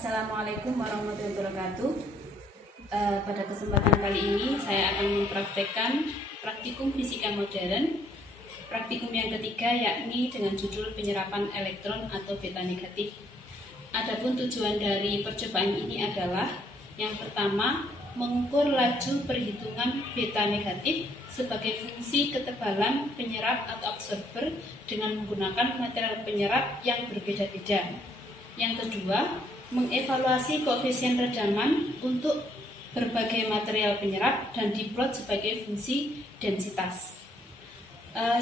Assalamualaikum warahmatullahi wabarakatuh. Pada kesempatan kali ini saya akan mempraktekkan praktikum fisika modern, praktikum yang ketiga, yakni dengan judul penyerapan elektron atau beta negatif. Adapun tujuan dari percobaan ini adalah yang pertama, mengukur laju perhitungan beta negatif sebagai fungsi ketebalan penyerap atau absorber dengan menggunakan material penyerap yang berbeda-beda. Yang kedua, mengevaluasi koefisien redaman untuk berbagai material penyerap dan diplot sebagai fungsi densitas.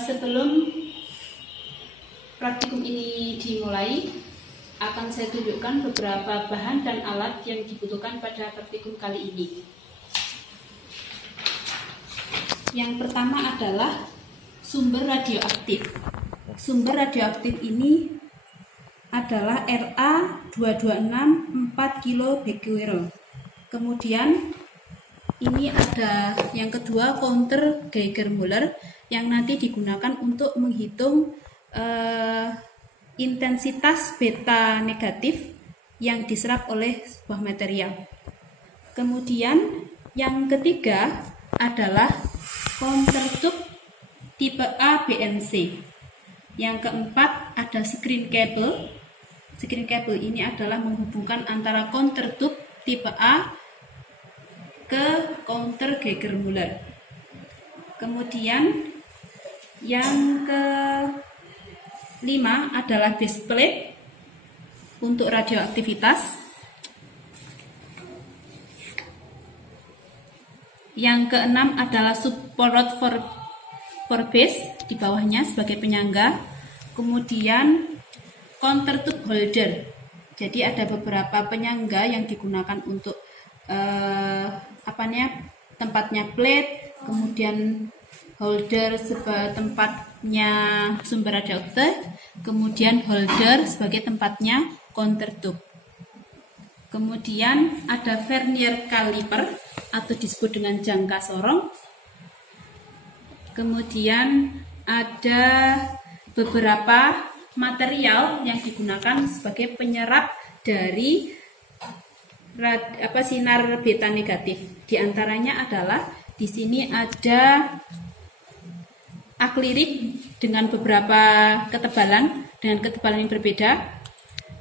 Sebelum praktikum ini dimulai, akan saya tunjukkan beberapa bahan dan alat yang dibutuhkan pada praktikum kali ini. Yang pertama adalah sumber radioaktif. Sumber radioaktif ini adalah Ra226 4 kilo becquerel. Kemudian ini ada yang kedua, counter Geiger-Müller yang nanti digunakan untuk menghitung intensitas beta negatif yang diserap oleh sebuah material. Kemudian yang ketiga adalah counter tube tipe A BNC. Yang keempat ada screen cable. Screen cable ini adalah menghubungkan antara counter tube tipe A ke counter Geiger-Müller. Kemudian yang kelima adalah base plate untuk radioaktivitas. Yang keenam adalah support for base di bawahnya sebagai penyangga. Kemudian counter tube holder. Jadi ada beberapa penyangga yang digunakan untuk tempatnya plate, kemudian holder sebagai tempatnya sumber radioaktif, kemudian holder sebagai tempatnya counter tube. Kemudian ada vernier caliper atau disebut dengan jangka sorong. Kemudian ada beberapa material yang digunakan sebagai penyerap dari sinar beta negatif. Di antaranya adalah di sini ada akrilik dengan beberapa ketebalan yang berbeda.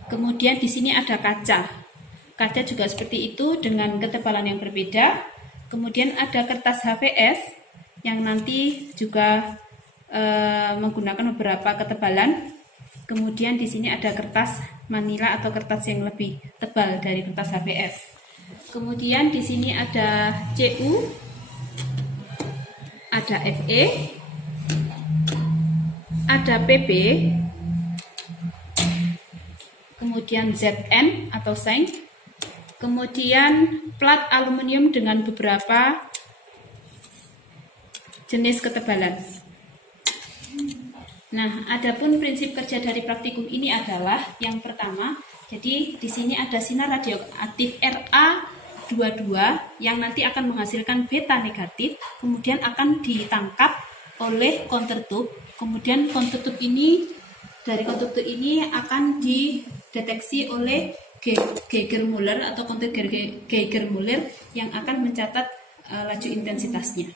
Kemudian di sini ada kaca. Kaca juga seperti itu dengan ketebalan yang berbeda. Kemudian ada kertas HVS yang nanti juga menggunakan beberapa ketebalan. Kemudian di sini ada kertas manila atau kertas yang lebih tebal dari kertas HVS. Kemudian di sini ada CU, ada FE, ada PB, kemudian ZN atau zinc, kemudian plat aluminium dengan beberapa jenis ketebalan. Nah, adapun prinsip kerja dari praktikum ini adalah yang pertama, jadi di sini ada sinar radioaktif Ra22 yang nanti akan menghasilkan beta negatif, kemudian akan ditangkap oleh counter tube. Kemudian counter tube ini, dari counter tube ini akan dideteksi oleh Geiger-Müller atau counter Geiger-Müller yang akan mencatat laju intensitasnya.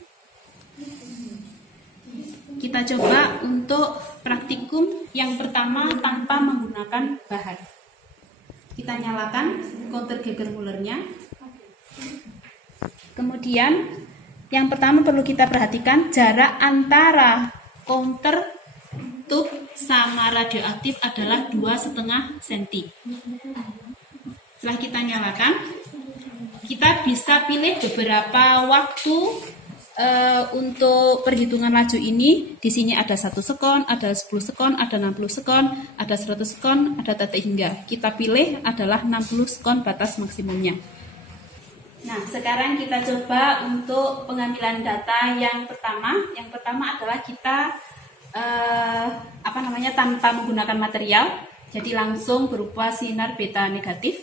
Kita coba untuk praktikum yang pertama tanpa menggunakan bahan. Kita nyalakan counter Geiger-Müller-nya. Kemudian yang pertama perlu kita perhatikan jarak antara counter tube sama radioaktif adalah 2,5 cm. Setelah kita nyalakan, kita bisa pilih beberapa waktu untuk perhitungan laju ini. Di sini ada 1 sekon, ada 10 sekon, ada 60 sekon, ada 100 sekon, ada titik hingga. Kita pilih adalah 60 sekon batas maksimumnya. Nah, sekarang kita coba untuk pengambilan data yang pertama. Yang pertama adalah kita tanpa menggunakan material, jadi langsung berupa sinar beta negatif.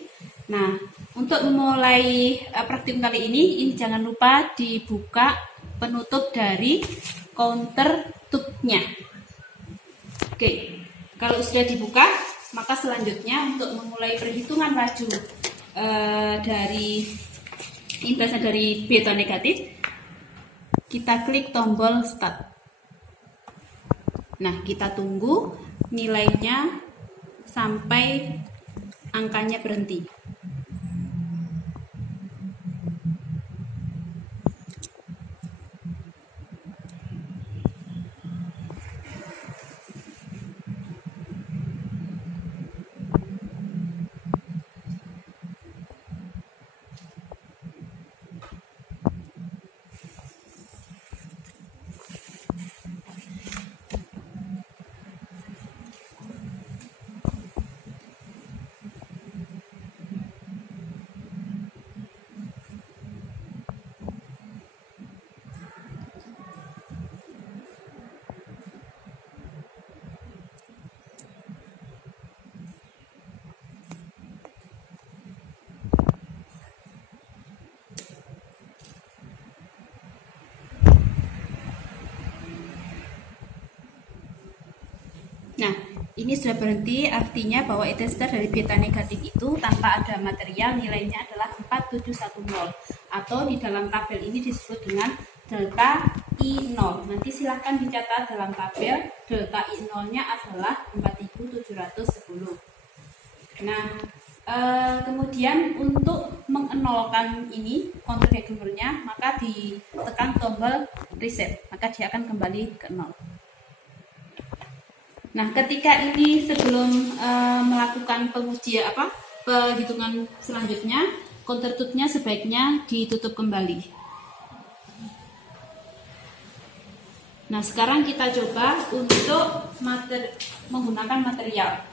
Nah, untuk memulai praktikum kali ini jangan lupa dibuka penutup dari counter tube-nya. Oke, kalau sudah dibuka, maka selanjutnya untuk memulai perhitungan laju dari implasnya dari beta negatif, kita klik tombol start. Nah, kita tunggu nilainya sampai angkanya berhenti. Nah, ini sudah berhenti, artinya bahwa intensitas dari beta negatif itu tanpa ada material nilainya adalah 4710, atau di dalam tabel ini disebut dengan delta I0. Nanti silahkan dicatat dalam tabel, delta I0-nya adalah 4710. Nah, kemudian untuk mengenolkan ini counter regularnya, maka ditekan tombol reset, maka dia akan kembali ke 0. Nah, ketika ini sebelum melakukan perhitungan selanjutnya, counter tube-nya sebaiknya ditutup kembali. Nah, sekarang kita coba untuk menggunakan material.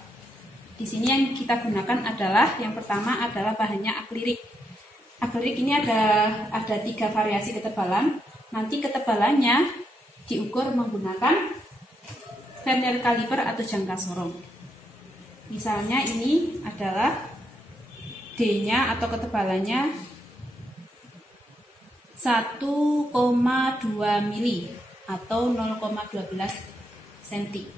Di sini yang kita gunakan adalah yang pertama adalah bahannya akrilik. Akrilik ini ada 3 variasi ketebalan. Nanti ketebalannya diukur menggunakan Vernier kaliper atau jangka sorong. Misalnya ini adalah D-nya atau ketebalannya 1,2 mili atau 0,12 cm.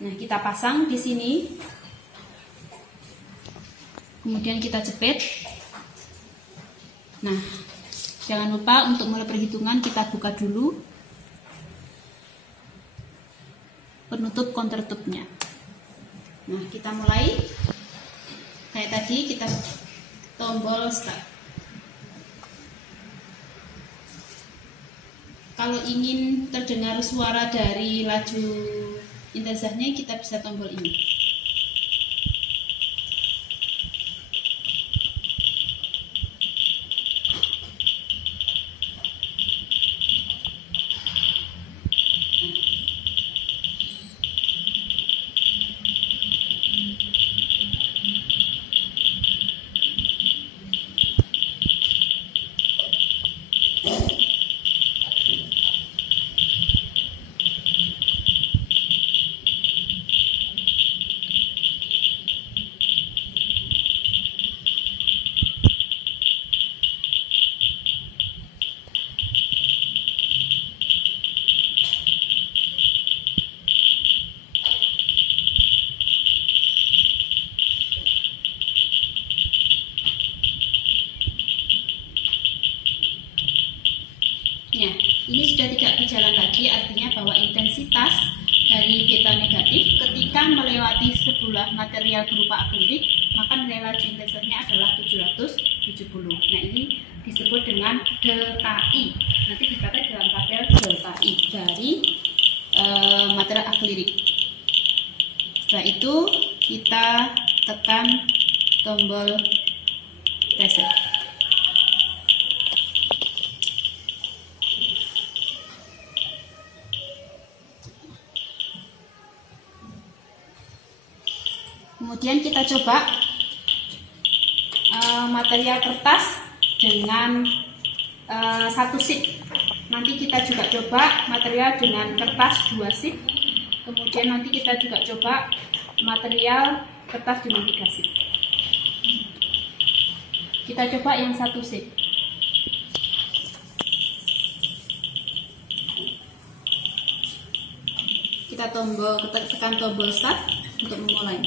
Nah, kita pasang di sini. Kemudian kita jepit. Nah, jangan lupa untuk mulai perhitungan kita buka dulu penutup counter tube-nya. Nah, kita mulai kayak tadi, kita tombol start. Kalau ingin terdengar suara dari laju intensitasnya, kita bisa tombol ini. Ya, ini sudah tidak berjalan lagi, artinya bahwa intensitas dari beta negatif ketika melewati sebuah material berupa akrilik, maka nilai laju intensitasnya adalah 770. Nah, ini disebut dengan delta I. Nanti dicatat dalam tabel delta I dari material akrilik. Setelah itu kita tekan tombol reset. Kemudian kita coba material kertas dengan 1 sip. Nanti kita juga coba material dengan kertas 2 sip. Kemudian nanti kita juga coba material kertas dengan 3 sip. Kita coba yang 1 sip. Kita tekan tombol start untuk memulai.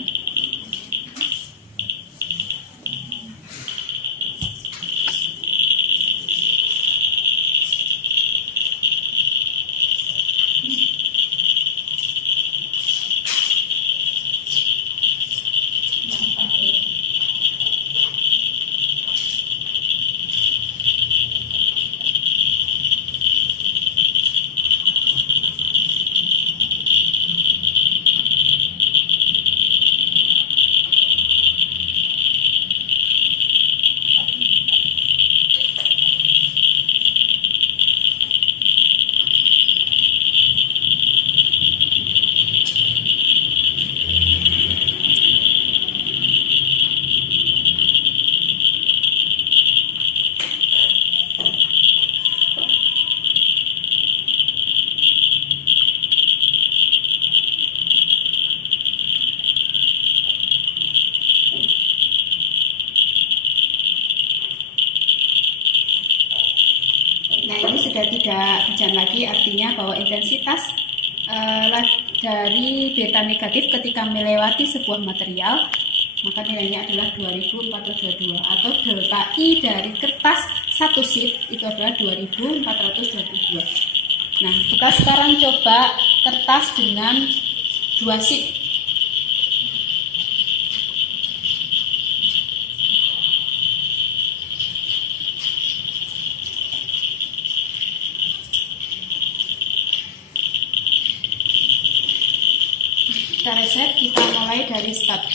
pengajian lagi, artinya bahwa intensitas dari beta negatif ketika melewati sebuah material, maka nilainya adalah 2422, atau delta I dari kertas satu sheet itu adalah 2422. Nah, kita sekarang coba kertas dengan 2 sheet. Kita reset, kita mulai dari start.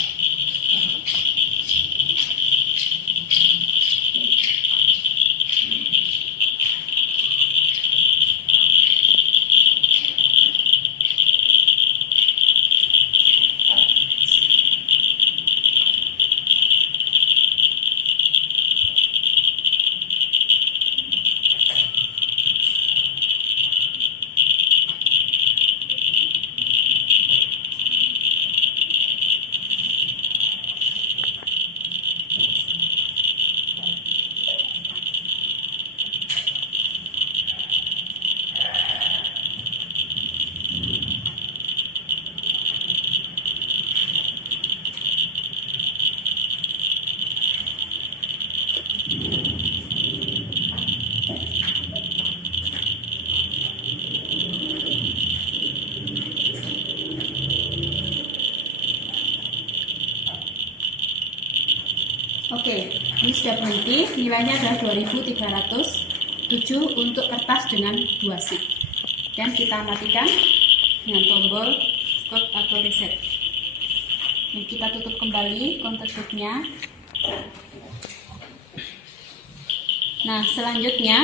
Oke, ini sudah berhenti. Nilainya adalah 2307 untuk kertas dengan 2 sheet. Dan kita matikan dengan tombol stop atau reset. Dan kita tutup kembali kontak booknya. Nah, selanjutnya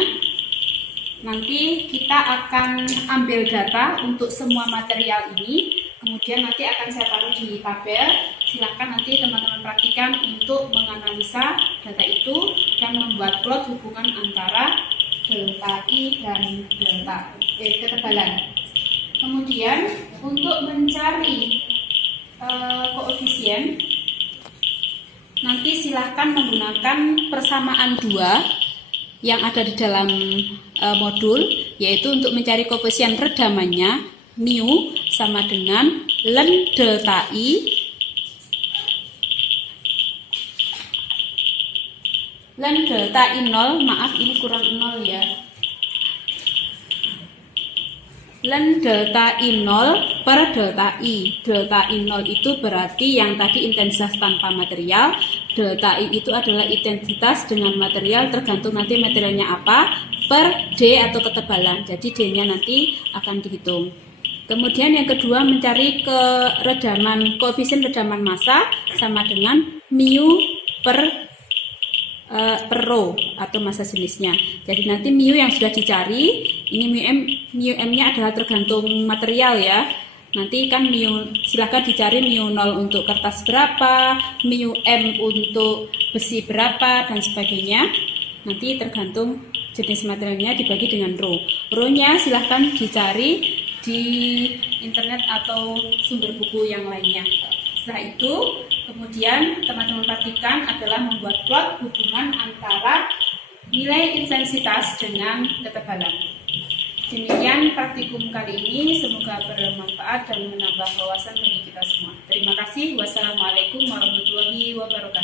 nanti kita akan ambil data untuk semua material ini. Kemudian nanti akan saya taruh di tabel. Silahkan nanti teman-teman praktikan untuk menganalisa data itu dan membuat plot hubungan antara delta I dan delta ketebalan. Kemudian untuk mencari koefisien, nanti silahkan menggunakan persamaan 2 yang ada di dalam modul, yaitu untuk mencari koefisien redamannya mu sama dengan ln delta I ln delta I0, maaf ini kurang 0 ya, ln delta I0 per delta I. Delta I0 itu berarti yang tadi intensitas tanpa material, delta I itu adalah intensitas dengan material, tergantung nanti materialnya apa, per D atau ketebalan. Jadi D-nya nanti akan dihitung. Kemudian yang kedua, mencari koefisien redaman massa sama dengan mu per rho atau massa jenisnya. Jadi nanti mu yang sudah dicari, ini mu m-nya adalah tergantung material ya. Nanti kan silahkan dicari mu 0 untuk kertas berapa, mu m untuk besi berapa, dan sebagainya. Nanti tergantung jenis materialnya dibagi dengan rho. Rho-nya silahkan dicari di internet atau sumber buku yang lainnya. Setelah itu, kemudian teman-teman praktikan adalah membuat plot hubungan antara nilai intensitas dengan ketebalan. Demikian praktikum kali ini, semoga bermanfaat dan menambah wawasan bagi kita semua. Terima kasih. Wassalamualaikum warahmatullahi wabarakatuh.